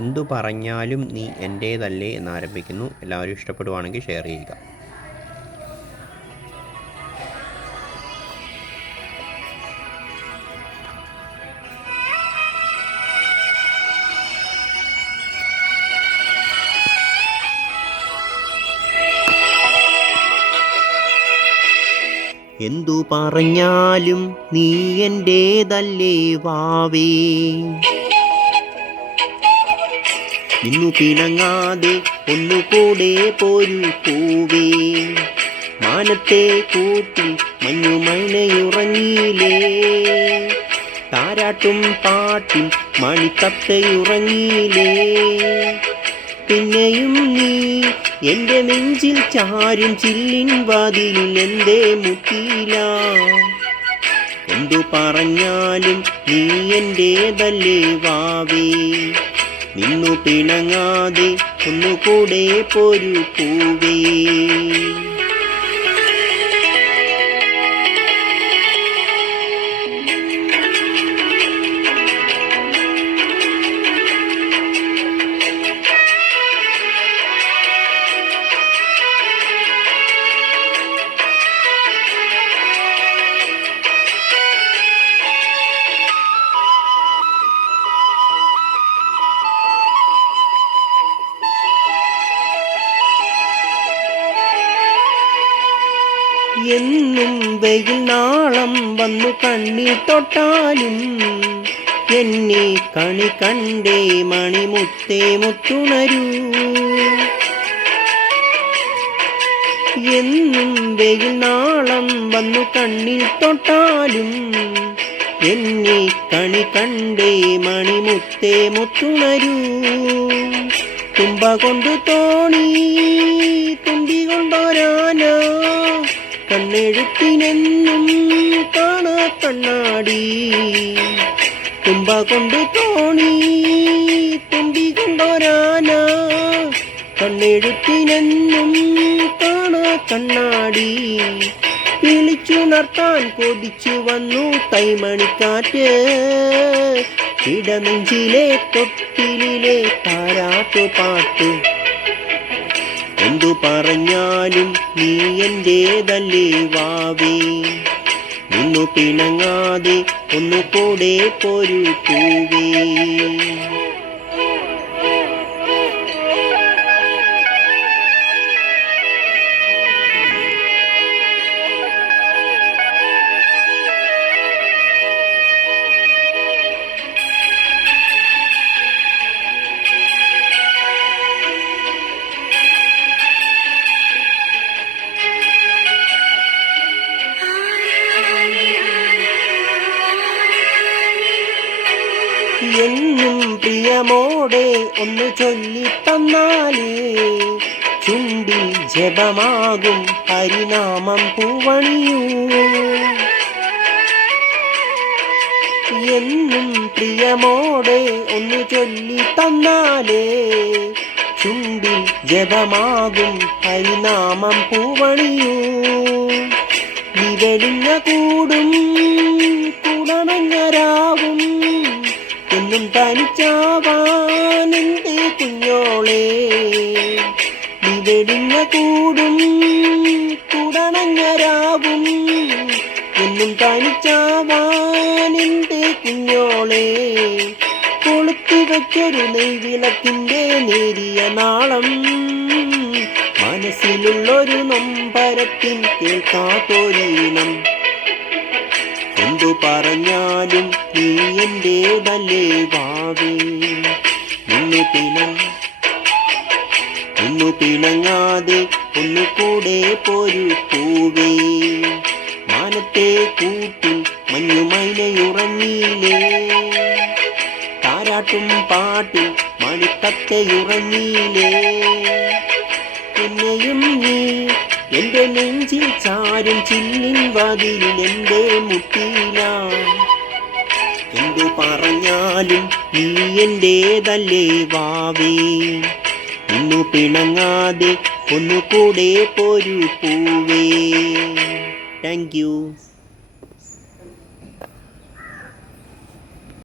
എന്തു പറഞ്ഞാലും നീ എന്റേതല്ലേ എന്നാരംഭിക്കുന്നു എല്ലാവരും ഇഷ്ടപ്പെടുവാണെങ്കിൽ ഷെയർ ചെയ്യുക. എന്തു പറഞ്ഞാലും നീ എന്റേതല്ലേ വാവേ. നിന്നു പിണങ്ങാതെ ഒന്നുകൂടെ പോരു പൂവേ. മാനത്തെ കൂട്ടി മഞ്ഞുമൈനയുറങ്ങിയില്ലേ? താരാട്ടും പാട്ടിൽ മണിത്തത്തയുറങ്ങിയിലേ പിന്നെയും നീ എന്റെ നെഞ്ചിൽ ചാരും ചില്ലിൻ വാതിലിൽ എന്റെ മുട്ടിയില്ല എന്തു പറഞ്ഞാലും നീ എന്റേതല്ലേ വാവേ. നിന്നു പിണങ്ങാതെ ഒന്നുകൂടെ പോരു പൂവേ. എന്നും വെയിൽ നാളം വന്നു കണ്ണിൽ തൊട്ടാലും എന്നെ കണി കണ്ടേ മണിമുത്തേ മുത്തുണരൂ. എന്നും വെയിൽ നാളം വന്നു കണ്ണിൽ തൊട്ടാലും എന്നെ കണി കണ്ടേ മണിമുത്തേ മുത്തുണരൂ. തുമ്പ കൊണ്ടു തോണി തുമ്പി കൊണ്ടോരാന കണ്ണെഴുത്തിനെന്നും കാണാ കണ്ണാടി. തുമ്പ കൊണ്ട് തോണി തുമ്പി കൊണ്ടോരാന. കണ്ണെഴുത്തിനെന്നും കാണാ കണ്ണാടി. വിളിച്ചു നർത്താൻ കൊതിച്ചു വന്നു തൈമണിക്കാറ്റ്. ഇടനെഞ്ചിലെ തൊട്ടിലെ താരാട്ടു പാട്ട്. എന്തു പറഞ്ഞാലും നീ എന്റേതല്ലേ വാവേ? നിന്നു പിണങ്ങാതെ ഒന്നുകൂടെ പോരു പൂവേ എന്നും പ്രിയമോടെ ഒന്ന് ചൊല്ലിത്തന്നാലേ. ചുണ്ടിൽ ജപമാകും ഹരിനാമം പൂവണിയൂ. എന്നും പ്രിയമോടെ ഒന്ന് ചൊല്ലിത്തന്നാലേ. ചുണ്ടിൽ ജപമാകും ഹരിനാമം പൂവണിയൂ. വിവരിഞ്ഞ കൂടും കുടണഞ്ഞരാവും തനിച്ചാവാൻ എന്റെ കുഞ്ഞോളെ വിവരിഞ്ഞ കൂടും കുടണഞ്ഞരാവും എന്നും തനിച്ചാവാൻ എന്റെ കുഞ്ഞോളെ കൊളുത്തി വയ്ക്കൊരു നെയ്വിളക്കിന്റെ നേരിയ നാളം. മനസ്സിലുള്ളൊരു നൊമ്പരത്തിൻ കേൾക്കാത്തൊരീണം. എന്തു പറഞ്ഞാലും നീ എന്റേതല്ലേ നിന്നു പിണങ്ങാതെ ഒന്നുകൂടെ പോരു പൂവേ മാനത്തെ കൂട്ടിൽ മഞ്ഞുമൈനയുറങ്ങിയില്ലേ താരാട്ടും പാട്ടും മണിത്തത്തയുറങ്ങിയില്ലേ പിന്നെയും നീ എന്റെ നെഞ്ചിൽ ചാരും ചില്ലിൻ വാതിലിൽ എന്റെ മുട്ടിയില എന്തു പറഞ്ഞാലും നീ എന്റേതല്ലേ വാവേ. നിന്നു പിണങ്ങാതെ ഒന്നുകൂടെ പോരു പൂവേ താങ്ക് യു